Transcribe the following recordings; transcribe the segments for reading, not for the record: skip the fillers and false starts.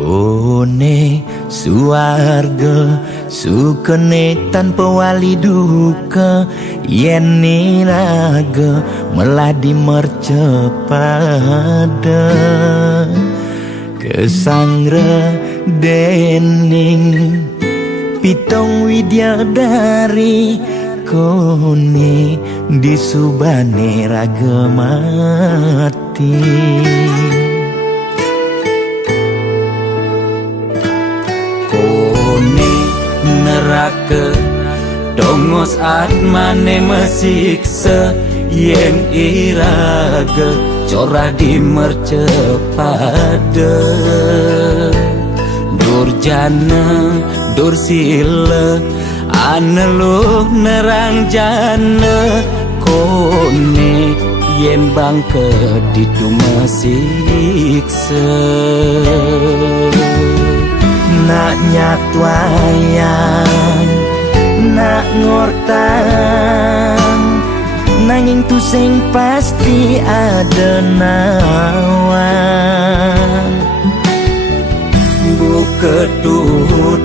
Kone suarga sukene tanpa wali duka, yen niraga meladi mercepada kesangre dening pitong widyadari. Kone disubane raga mati. Kone neraka dongos atmane mesiksa, yen iraga corah di mercepada. Durjana dursila aneluh nerang jana. Kone yen bangke ditu mesiksa. Nak nyatwayan nak ngortan, nanging tu sing pasti ada nawan. Ketutur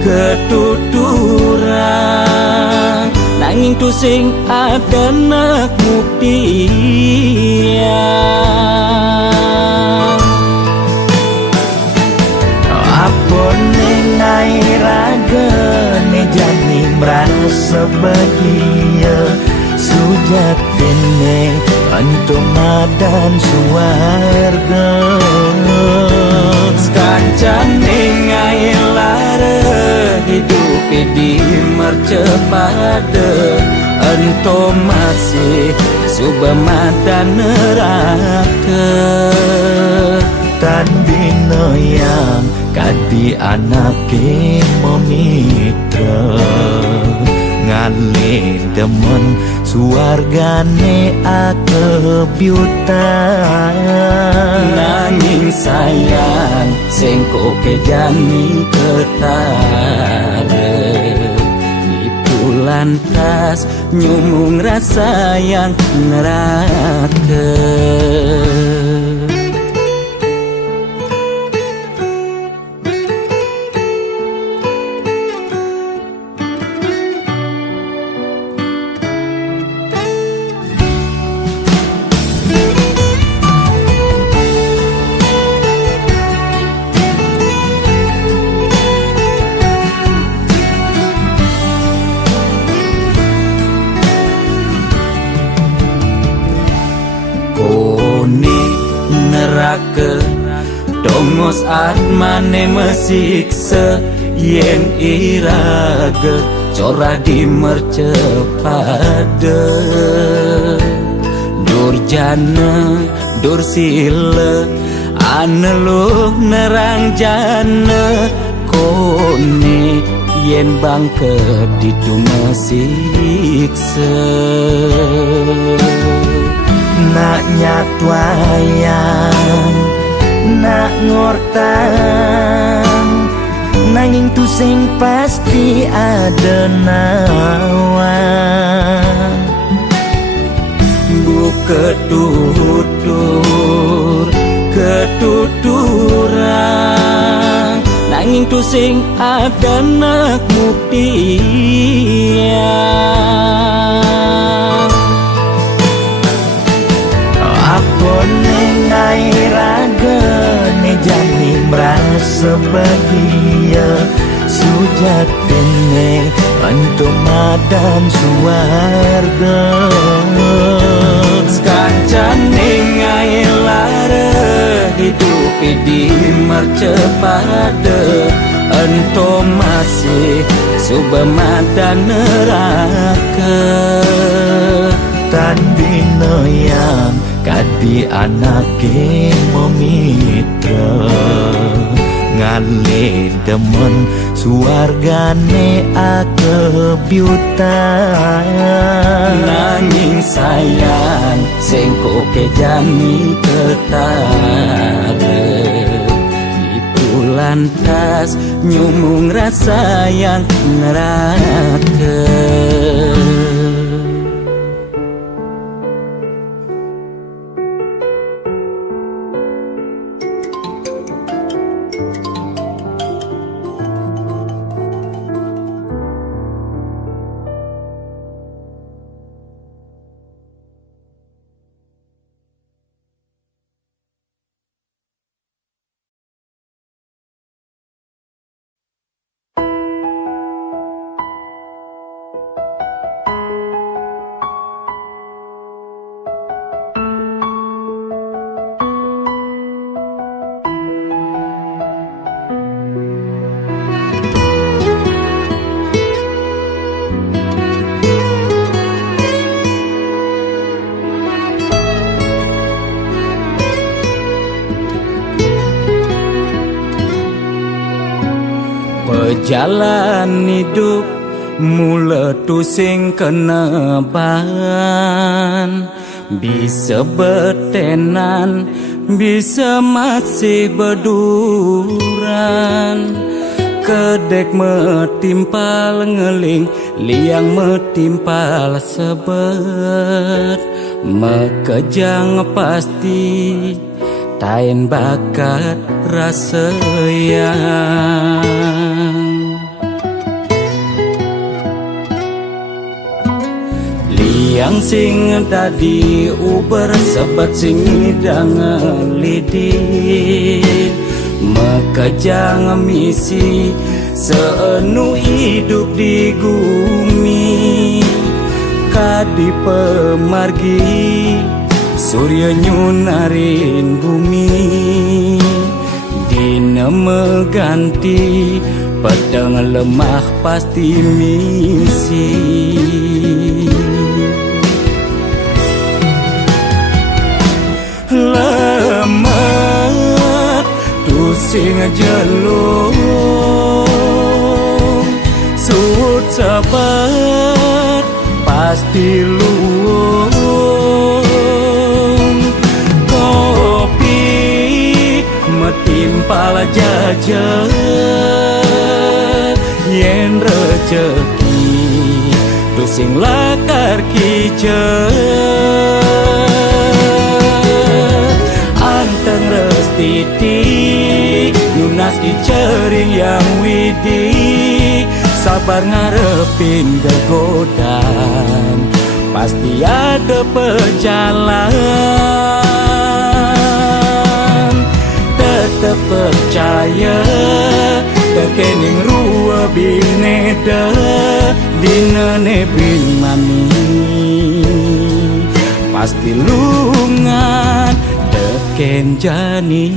ketuturan, nanging tu sing ada nak buktian. Apa nengai raga ne jani merasa bahagia, sujatene antum madan suarga. Kancan nengai lara hidup di mercepada, ento masih subamadan neraka. Tan bina yang kadi anake memitra, ngale demen suargane akebyutan. Nanging sayang sengko kejani ketara, itu lantas nyumung rasa yang neraka. Neraka dongos atmane mesiksa, yen iraga corah di mercepada. Durjana dursila aneluh nerang jana. Kone yen bangke ditu mesiksa. Nak nyatwayan nak ngortan, nanging tu sing pasti ada nawan. Ketutur ketuturan, nanging tu sing ada nak buktian. Apa nengai raga ne jani merasa bahagia, sujatene antum madan suarga. Kancan nengai lara hidup di mercepada, ento masih subamadan neraka. Tan bina yang kadi anake memitra, ngale demen suargane akebyutan. Nanging sayang sengko kejani ketara, itu lantas nyumung rasa yang neraka. jalan hidup meletu sing keneban, bisa betenan, bisa masih berduran. Kedek metimpal ngeling, liang metimpal sebet, mekejang pasti tain bakat rasa yang. Liang sing tadi uber sebat sing hidang lidit, mekejang misi seenu hidup di bumi. Kadi pemargi surya nyunarin bumi, dina meganti pedang lemah pasti misi. Lemah tusing jelung, sud sabar pasti luung. Kopi metimpal jajan, yen rejeki tusing lakar kijet. Anteng restiti nunas dicering yang widi, sabar ngarepin gegodan pasti ada pejalan. Tetep percaya kekening rua bineda dina nebin mami, pasti lungan teken jani.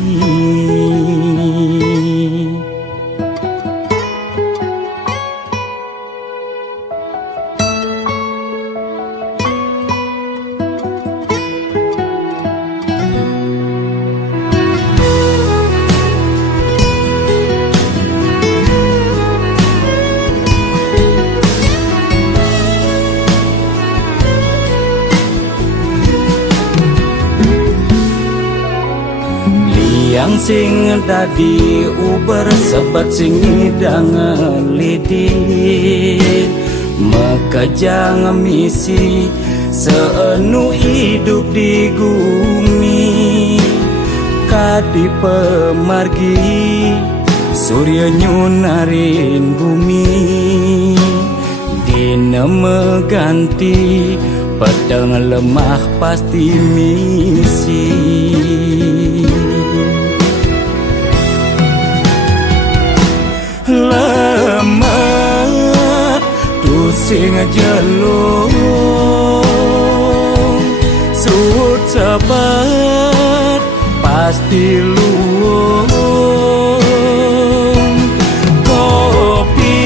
Yang sing tadi uber sebat sing hidang lidit, mekejang misi seenu hidup di bumi. Kadi pemargi surya nyunarin bumi, dina meganti pedang lemah pasti misi. Lemah tusing jelung, sud sabar pasti luung. Kopi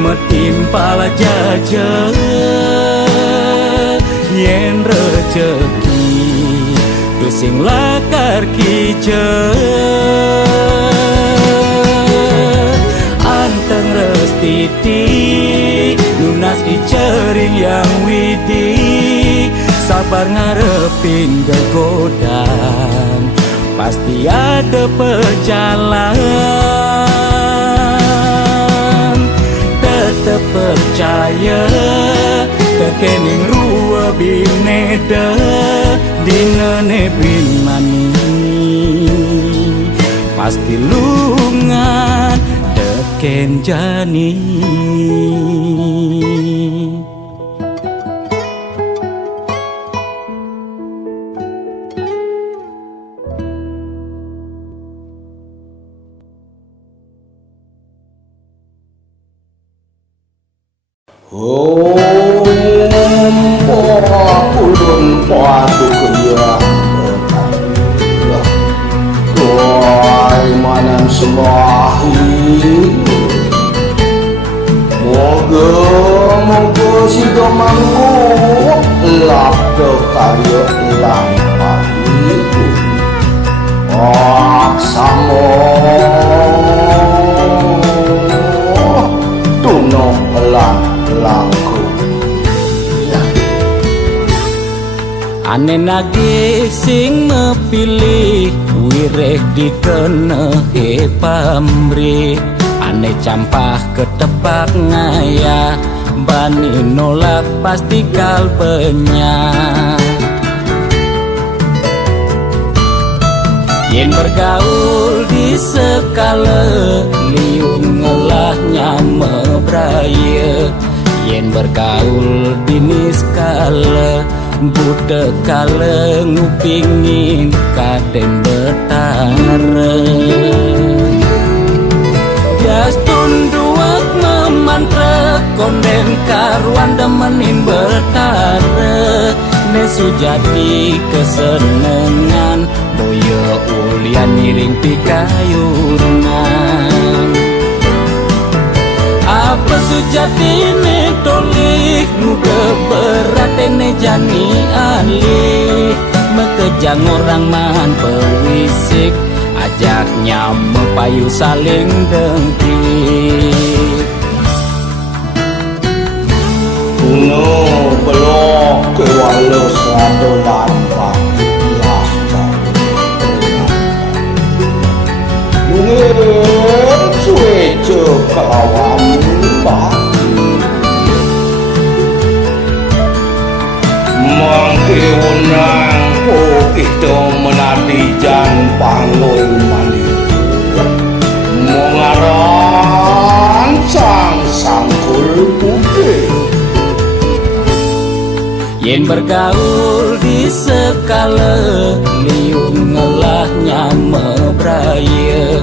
metimpal jajan, yen rejeki tusing lakar kijet. Anteng restiti nunas dicering yang widi, sabar ngarepin gegodan pasti ada pejalan. Tetep percaya kekening rua bineda dina nebin mani, pasti lungan teken jani. Ulun padu kaya Tuai manan semahi Moga si domangku lap karya lampah itu aksamo lan langkung. Ane nagih sing mepilih wireh dikenehe pamrih. Ane campah ketepak ngaya bani nolak pasti kalpenya. Yen bergaul di sekala liung ngelahnya mebraya. Yen bergaul di niskala budak kala ngupingin kaden betara. Jastun duak memantra konden karuan demenin betara. Nesu jadi kesenengan boyo ulian miring pikayunan. Apa sujati ne tolik muda berat ne jani alih. Mekejang orang man pewisik ajaknya mepayu saling dengki. Kuno belok ke walau sadolan patilah mungkin suwe kelawan baki mangkiunang kita menadi jan panggul mandi mengaran sangkul putih. Yen bergaul di sekala liung ngelahnya mebraya.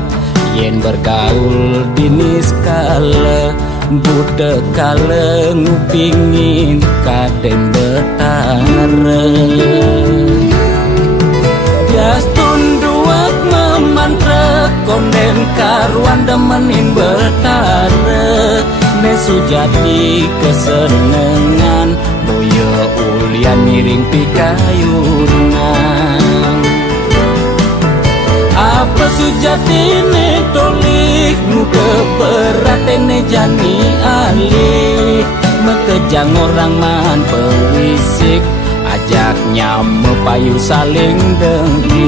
Yen bergaul di niskala budak kala ngupingin kaden betara. Jastun duak memantra konden karuan demenin betara. Nesu jadi kesenengan boyo ulian miring pikayunan. Apa sujati ne tolik muda berat ne jani alih. Mekejang orang man pewisik ajaknya mepayu saling dengki.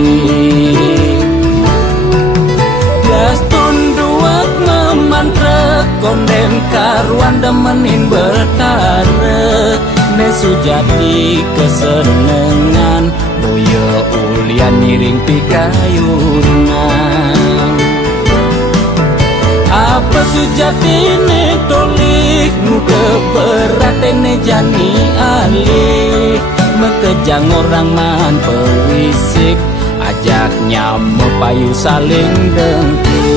Jastun duak memantra konden karuan demenin betara. Nesu jadi kesenengan boyo ulian miring pikayunan. Apa sujati ne tolik muda berat ne jani alih. Mekejang orang man pewisik ajaknya mepayu saling dengki.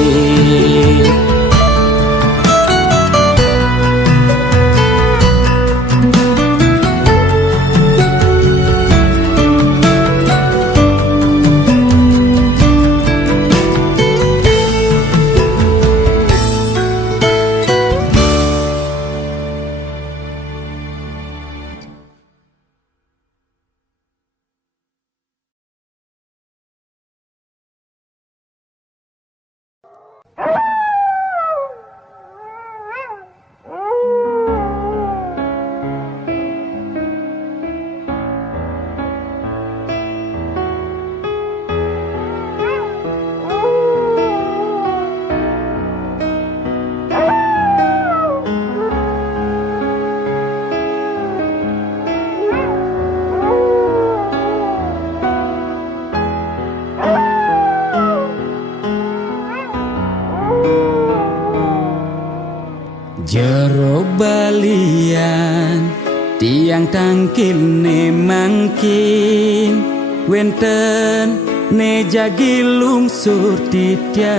Jero balian tiang tangkil ne mangkin wenten ne jagi lungsur titian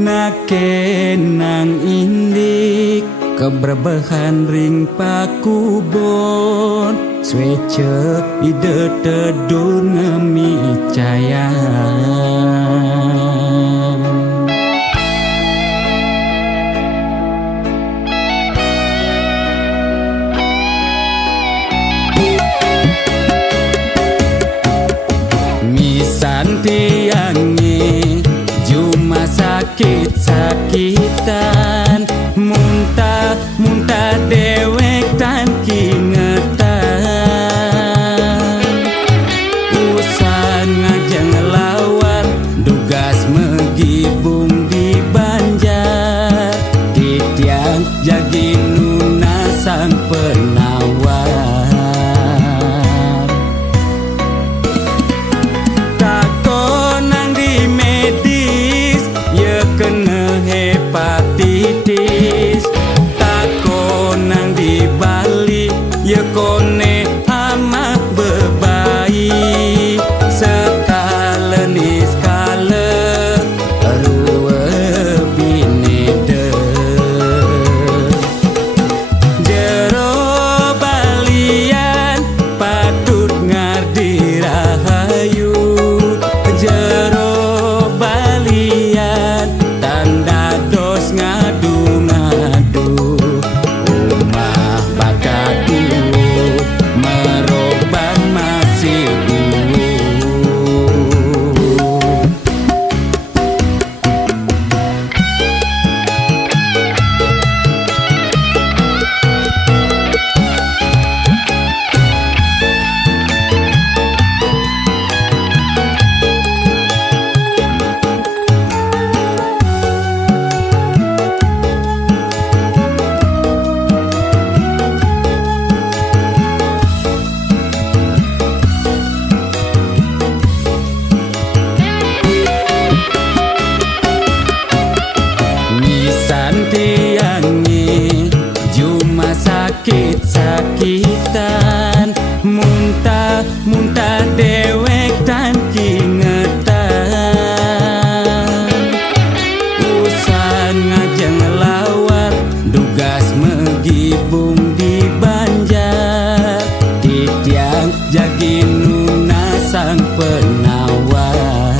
naken nang indik keberbahan ring pakubon swece ide tedun ngemi caya. Tiangi cuma sakit-sakitan muntah dewek dan kingetan usan ngajeng lawar dugas megibung di Banjar di tiang jaginuna sang penawar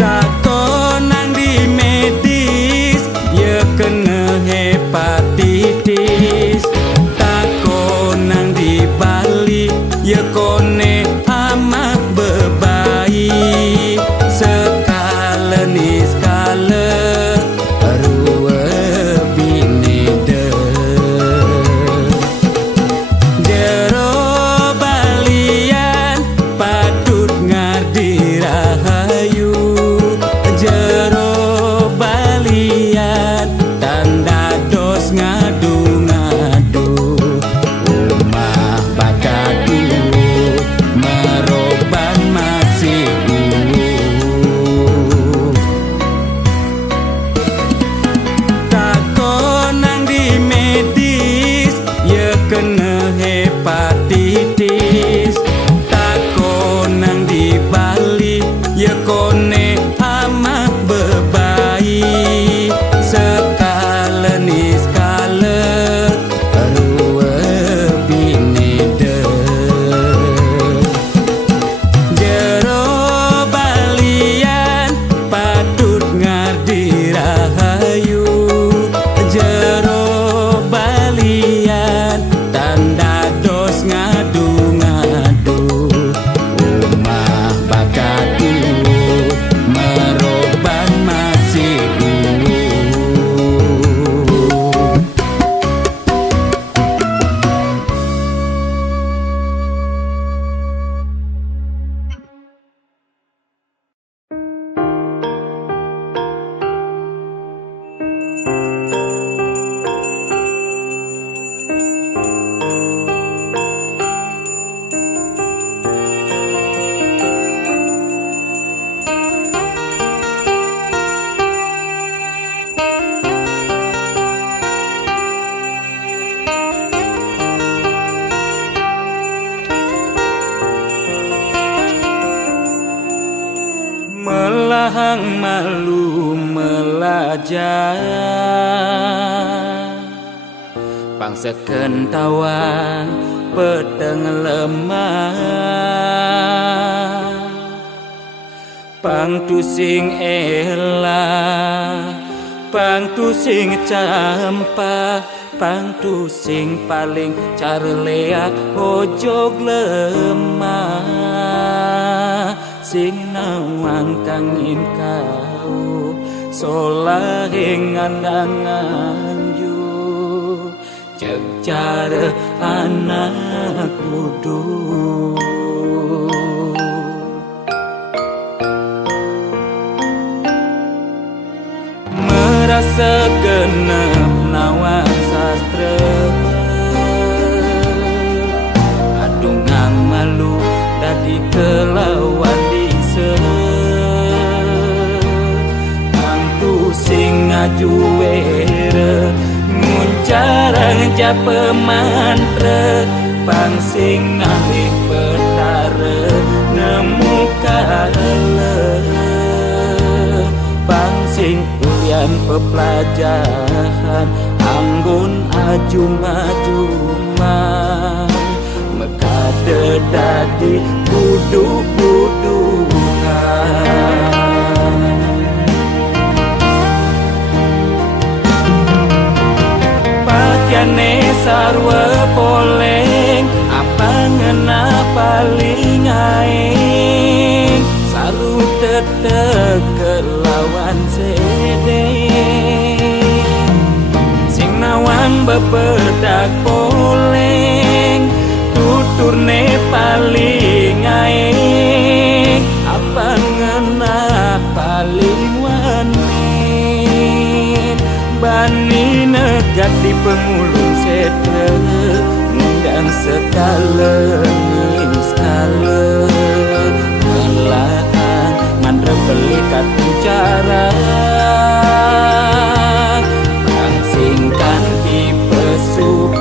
takonang di medis ye kena hepatitis takonang di Bali ye kone amak bebaik sekala ni skala rua binede jero balian patut ngadi rahayu jero balian tanda dos ngadu-ngadu umah bakadu meroban masih takonang di medis ye kena hepatitis takonang di Bali ye kone amak bebaik sekala ni skala rua binede jero balian patut ngadi rahayu jero balian tanda dos ngadu-ngadu umah bakadu meroban masih melahang malu melajar bangsa kentawan pedang lemah pang tusing elah pang tusing campah pang tusing paling carleak ojog lemah sing nawang kangin kau solahing andangan yu cek cara anak kudu merasa genep nawang sastra adungang malu dadi kelawan sing ngajuere muncarang japa mantra pang sing ngalih petara nemu kala pang sing ulian pepelajaran anggun ajum-ajuman mekade dadi budu-budungan pakane sarwa poleng apa ngena paling aing saru tetek kelawan sede sing nawang bebedak poleng tuturne paling aing apa ngena paling wanin bani negat di pengulung sete ngundang sekala ning skala melahan mandra pelikat bicara bang singkan di pesu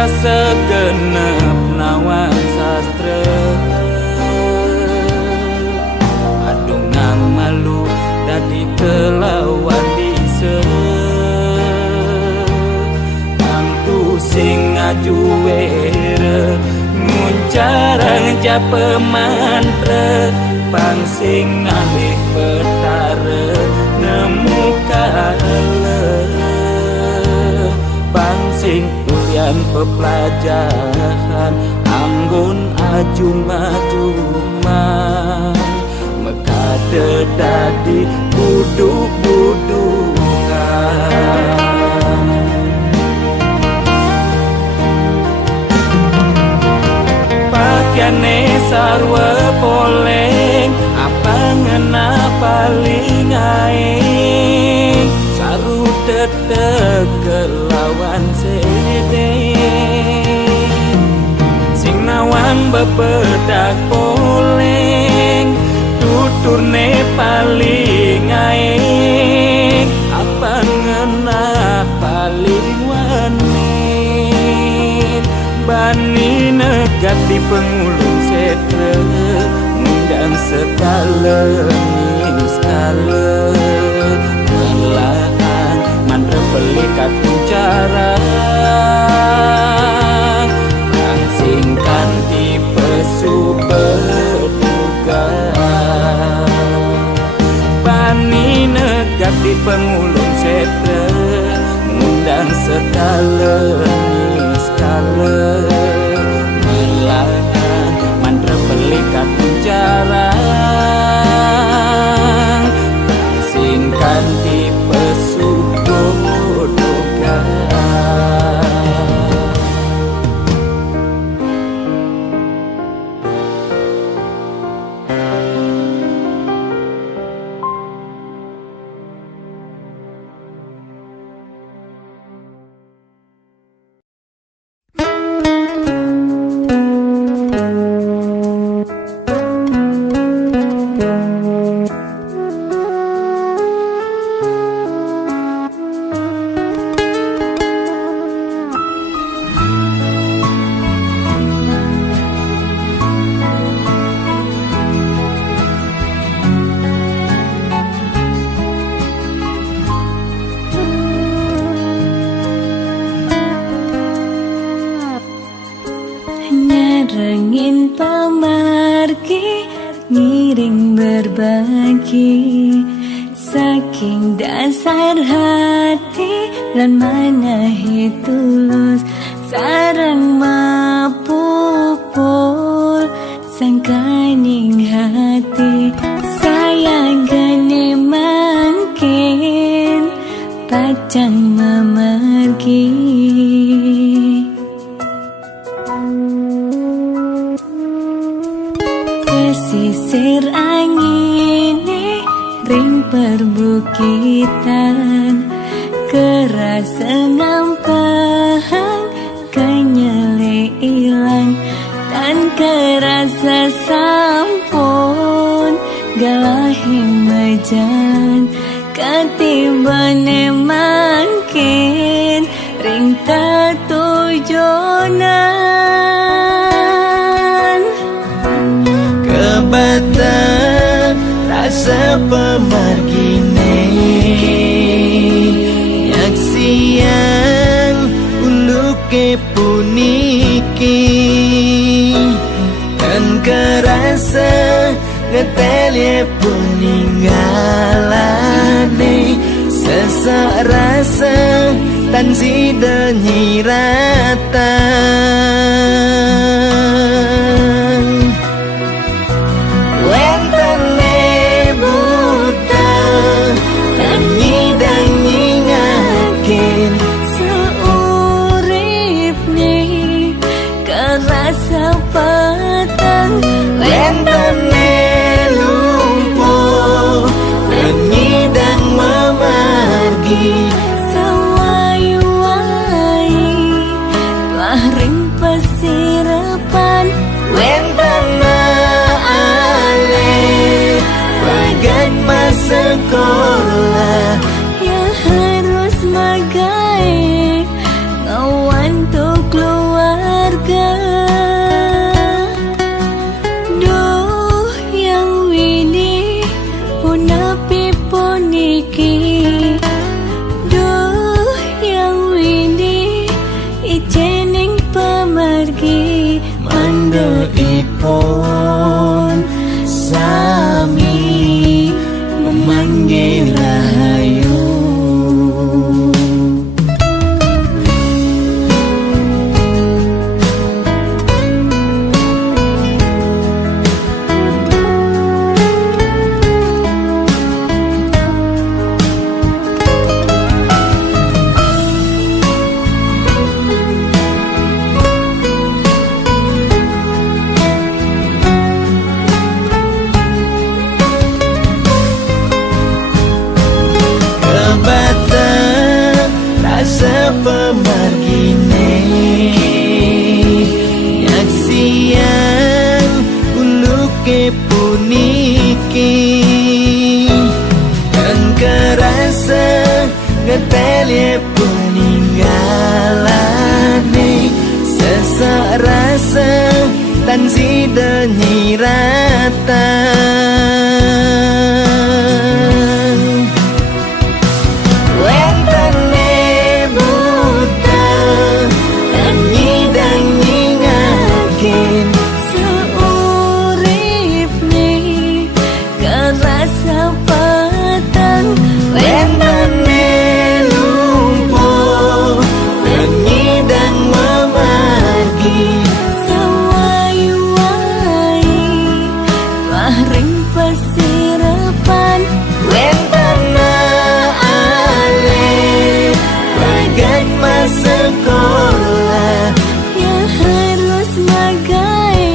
sasegenep nawan sastra adungang malu dadi kelawan bisa Angku sing ngajuere nguncarang japa mantra pang sing ngalih petara nemu kala pang sing ulian pepelajaran anggun ajuma-juma mekade dadi buduk-budukan pakaiane sarwa poleng apa ngena paling aing saru tetek kelawan sede sing nawang bepedak poleng tuturne paling aing apa ngena paling wani bani negat di pengulung setre ngundang sekala skala melaan mantra pelikat caraang singkan tipe subeduga bani negat di pengulung setre ngundang sekala skala melaan mantra pelikat cara singkan tipe subodogan Nyarengin pamargi ngiring berbagi saking dasar hati lan manahi tulus sareng mapupul sangkaning hati sayang gane mangkin pacang memargi pesisir angin ring perbukitan kerasa ngampang kenyele ilang dan kerasa sampun galahi majan katibane mangkin ring tatujonan kebata rasa pemargine yaksian uluke puniki kan kerasa ngetelye puninggalane sesak rasa tan sida nyiratan wentene buta dan nyidang nyingakin seurip nih kerasa petang wentene lumpuh dan nyidang memargi sawai-wai telah ring pesirapan pemargine nyaksian uluke puniki dan kerasa ngetelye peninggalane sesak rasa tan sida nyiratan wentane buta dan nyidang nyingakin seurip nih kerasa petang wentane lumpuh dan nyidang memargi sewai-wai telah ring pesirapan wentana ale bagan masa sekolah ya harus magai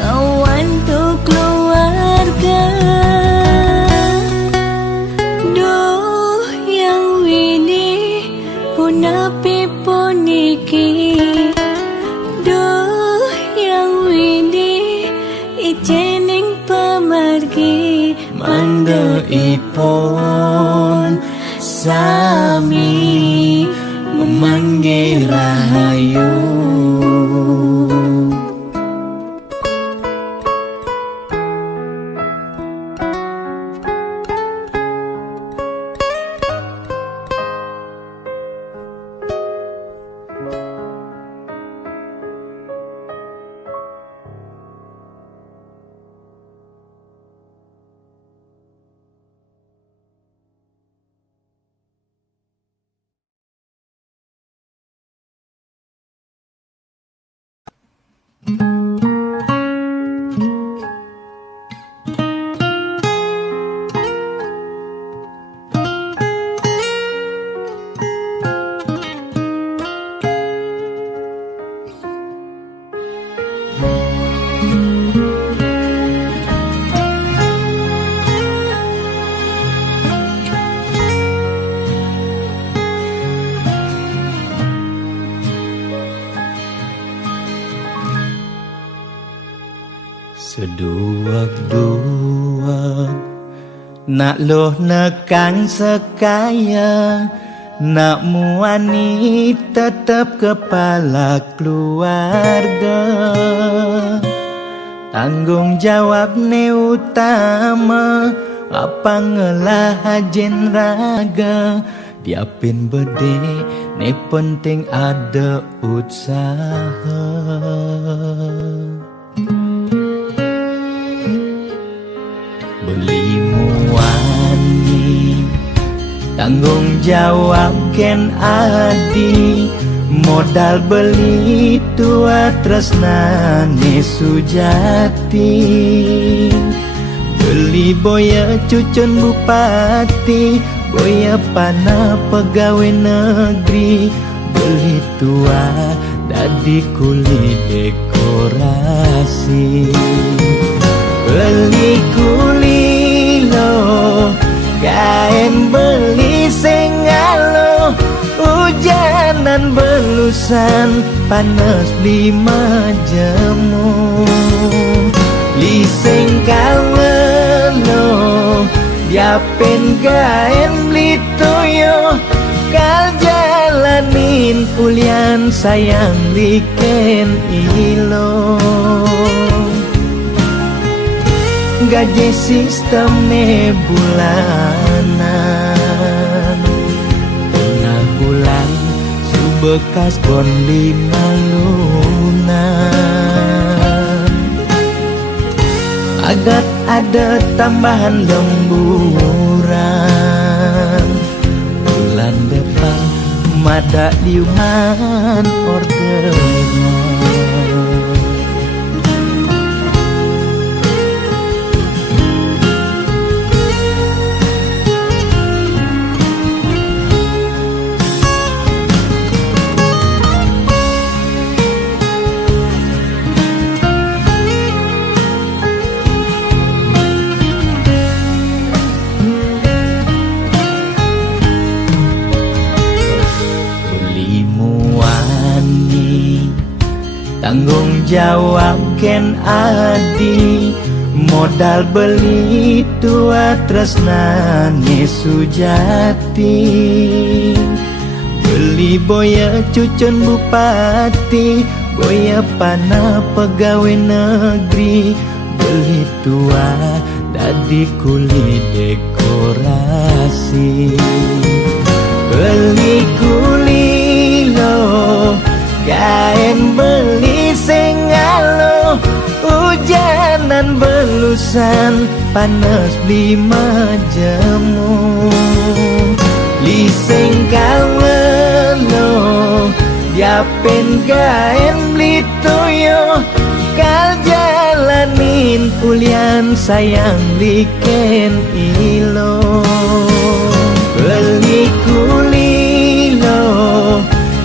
ngawan tuh keluarga. Duh yang wini punapi puniki, duh yang wini ijening pemargi mangga ipon sami memanggil rahayu. Seduak-duak nak loh nekan sekaya, nak muani tetap kepala keluarga. Tanggung jawab ne utama, apa ngelah hajen raga. Diapin bede ne penting ada usaha. Beli muani tanggung jawab ken adi, modal beli tua tresnane sujati. Beli boya cucun bupati, boya pana pegawai negeri. Beli tua dadi kuli dekorasi. Beli kuli lo kain beli sengalo, hujanan belusan panas 5 jemu. Li sengkawen lo diapen kain beli toyo, kal jalanin ulian sayang liken ilo. Gaji sistemnya bulanan, tengah bulan subekas bon 5 lunan. Agar ada tambahan lemburan, bulan depan mada liuman orderan. ini tanggung jawab ken adi modal beli tua tresnane sujati beli boya cucun bupati boya panah pegawai negeri beli tua dadi kuli dekorasi beli kuli lo kain beli sengalo hujanan belusan panas beli majemu liseng kalmelo diapen kain beli toyo kal jalanin ulian sayang liken ilo beli kulilo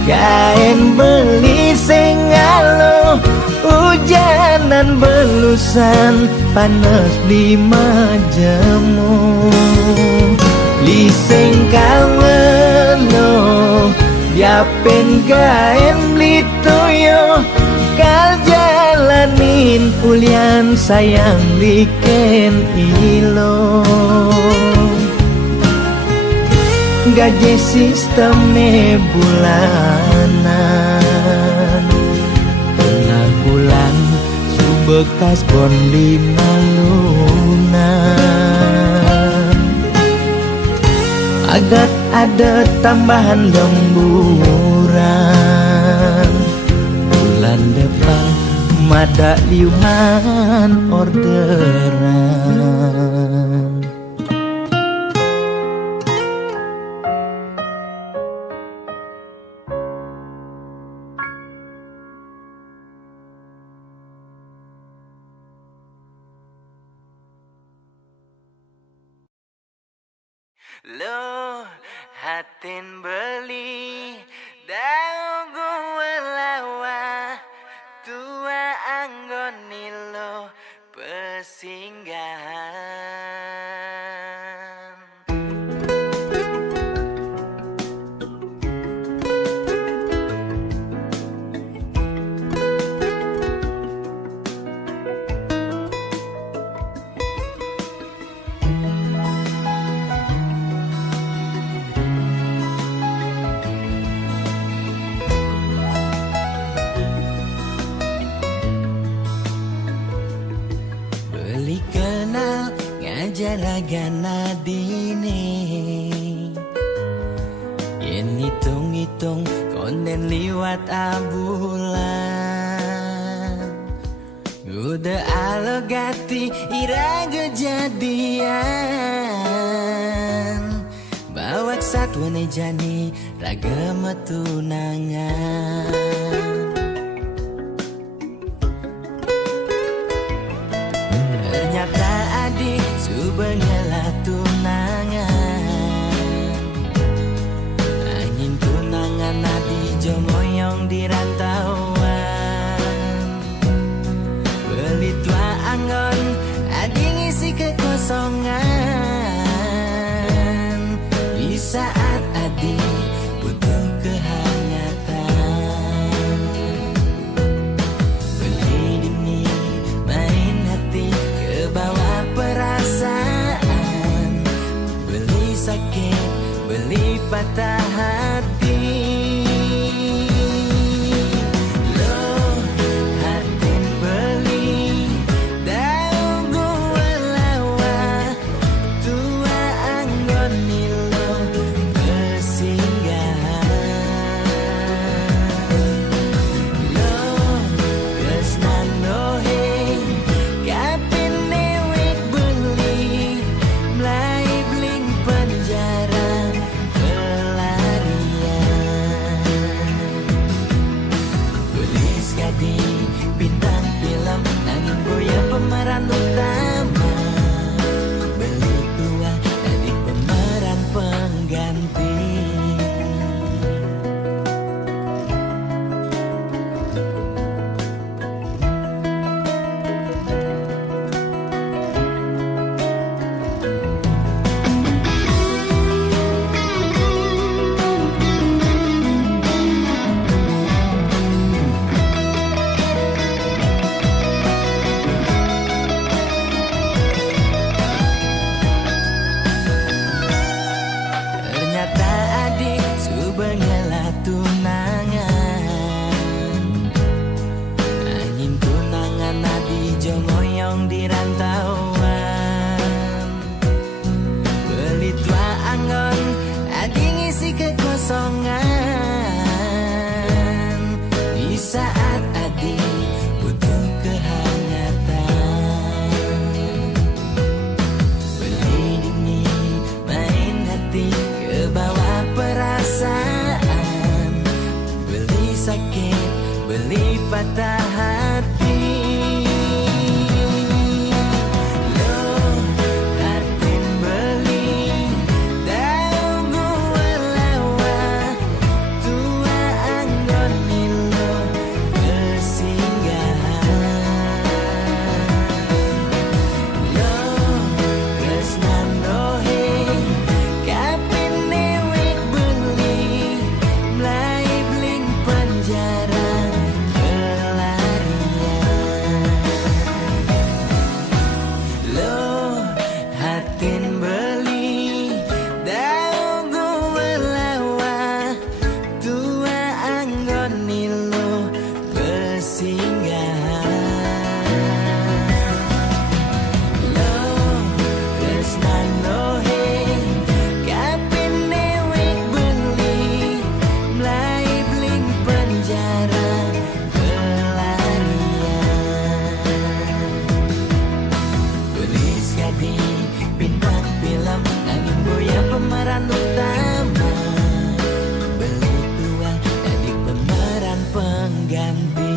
kain beli sengalo hujanan belusan panas beli majemu liseng kalmelo diapen kain beli toyo kal jalanin ulian sayang liken ilo gaji sistemnya bulanan tengah bulan subekas bon 5 lunan agak ada tambahan lemburan bulan depan mada liuman orderan lo hatin beli daun gue lawa tua anggoni lo pesinggahan jaraga nadine yen hitung-hitung konden liwat abulan udah alogati ira kejadian bawak satwane jani raga metunangan ternyata adik subengela tunangan angin tunangan adi jomoyong di rantauan beli tua anggon adi ngisi kekosongan di saat adi butuh kehangatan beli dini main hati ke bawah perasaan beli sakit beli patah hati lo hatin beli daun gue lawa tua anggoni lo kesinggahan lo kesnan lohe kapin newek beli mlai bling penjara kelas sakit, beli patah hati. Loh, hatin beli, tahu gua lawa, tua anggon nilo kesinggahan. Loh, tresnan dohe, kapin newek beli, mlai bling penjara pelarian. Loh, hatin beli, daun gua lawa, tua anggon nilo pesinggahan. Loh, tresnan lohe, kapin newek beli, mlai bling penjara pelarian. Beli sekali bintang film, angin boya pemeran utama, beli dua jadi pemeran pengganti.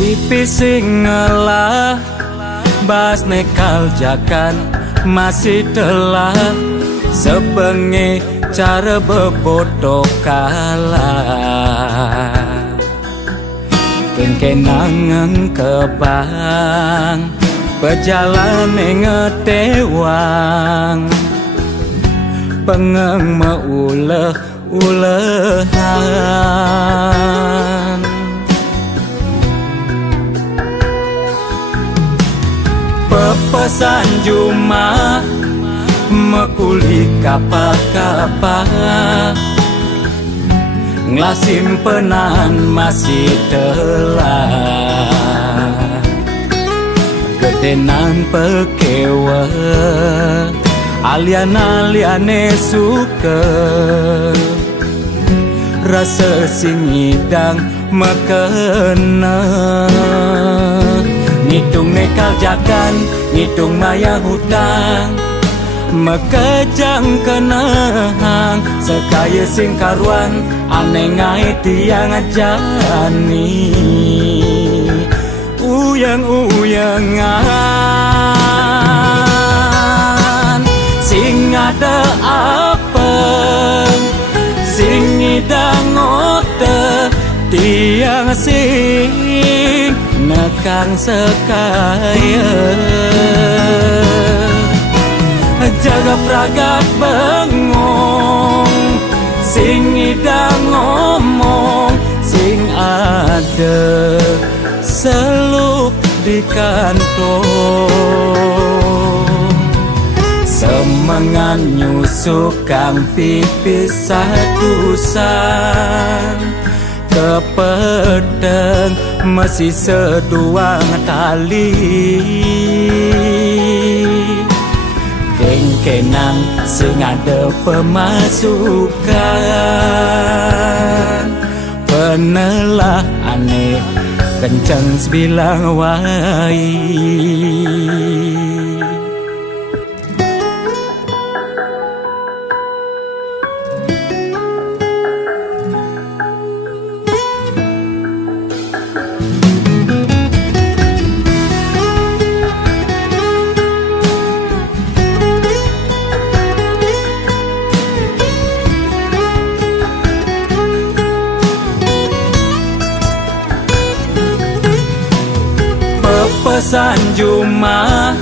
Pipi sing ngelah bas nekal jakan masih telah sebengi cara bebodo kalah kengkenangan kebang pejalan ngetewang pengeng meuleh-ulehan pepesan Juma mekuli kapa-kapa nglasimpenan masih telah gedenan pekewe alian-aliane suka rasa singidang mekena ngitung nekal jakan, ngitung maya hutang mekejang kenang sekaya sing karuan aneh ngai tiang jani uyang-uyangan sing ada apa sing idang ote tiang sing nekang sekaya jaga pragat bengong sing idang ngomong sing ada seluk di kantong semengan nyusuk kang pipis satusan kepedeng masih seduang tali kengkenang sing ada pemasukan penelah aneh kencang sebilang wai pesan Juma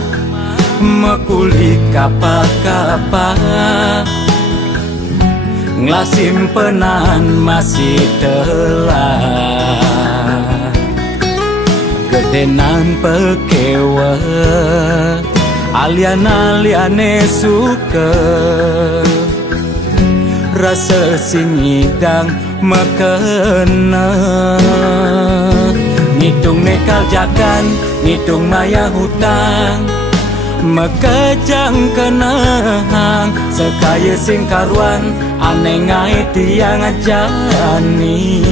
mekuli kapa-kapa Nglasimpenan masih telah gedenan pekewe alian-aliane suka rasa singidang makena ngitung nekal jakan ngitung maya hutang makajang kenang sekaya sing karuan aneh ngai tiang jani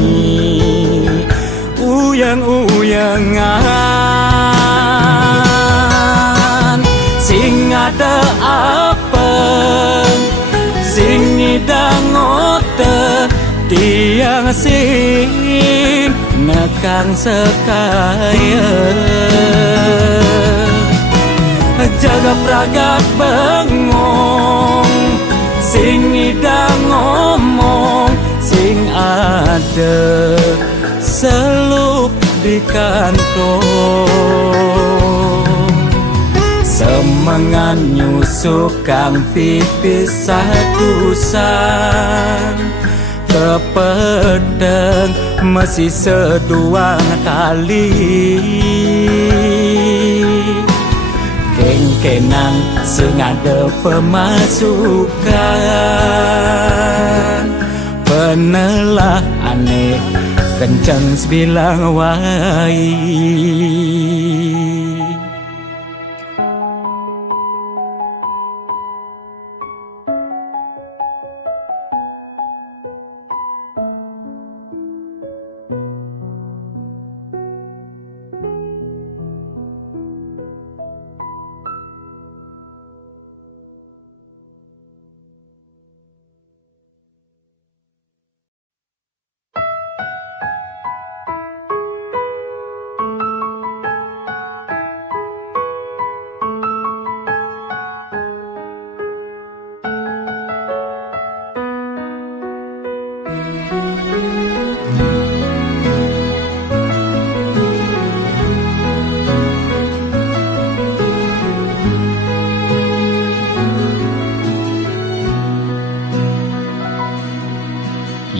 uyang-uyangan sing ada apa sing ngidang ote tiang sing nekang sekaya jaga pragat bengong sing ngidang ngomong sing ada seluk di kantong semangan nyusuk kang pipis satusan kepedeng masih seduang kali keng-kenang sengada pemasukan penelah aneh kencang sebilang wai.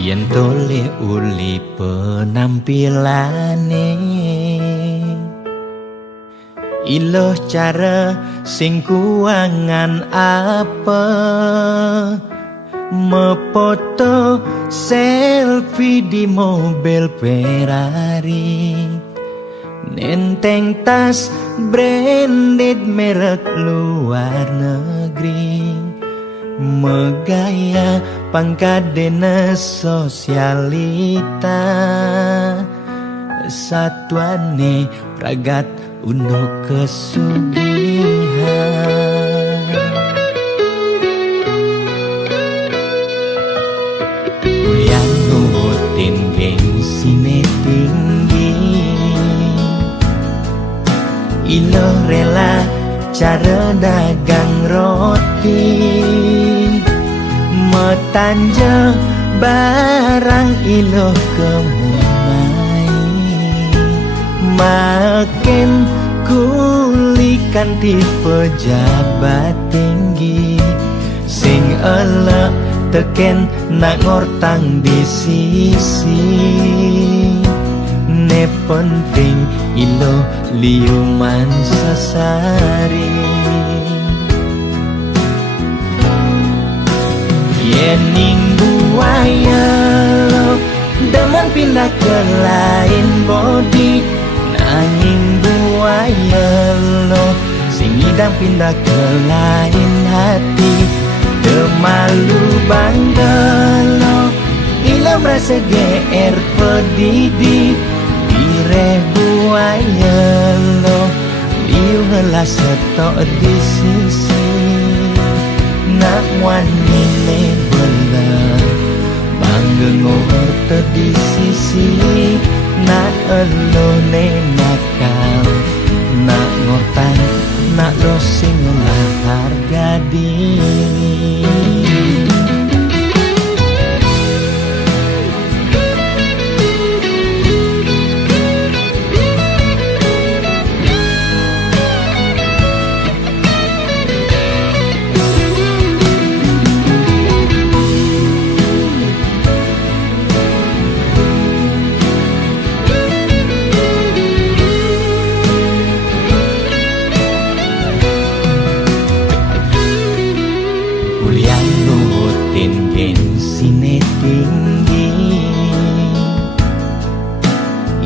Yen tole uli penampilane iloh cara sing kuangan apa mepoto selfie di mobil Ferrari nenteng tas branded merek luar negeri megaya pangkadena sosialita satuane pragat untuk kesugihan kuliah nurutin gengsine tinggi ilo rela cara dagang roti metanja barang ilo kemumai makin kulikan di pejabat tinggi sing elek teken nak ngortang di sisi ne penting ilo liuman sesari yening buaya lo demen pindah ke lain body nanging buaya lo sing idang pindah ke lain hati demalu bangga lo ilam rasa GR pedidi direh buaya lo liu helah setok di sisi nak wani ne bela bangga ngor di sisi nak elo ne nakal nak ngortan nak lo sing lah harga diri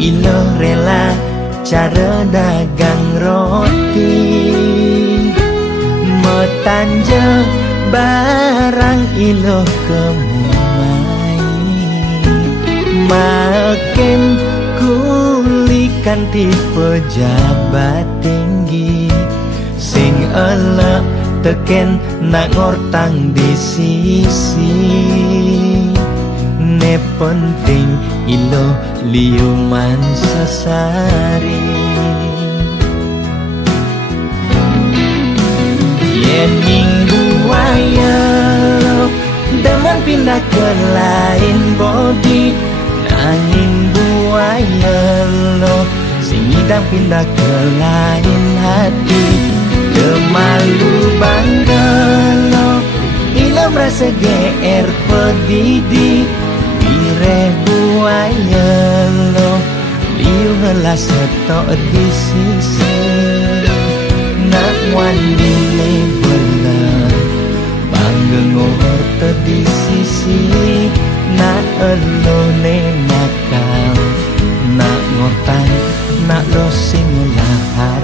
ilo rela cara dagang roti, mau tanja barang ilo kemumai, makin kulikan tipe jabat tinggi, sing elok teken nak ngortang di sisi, ne penting ilo liuman sesari. Yening buaya demen pindah ke lain body, nanging buaya lo sing idang pindah ke lain hati. Malu bangga lo ilo merasa GR pedidi, bireh buaya lo liu ngelas setok di sisi, nak wani ne belah bangga ngor di sisi, nak elo ne nakal, nak ngortan nak lo sing lahar.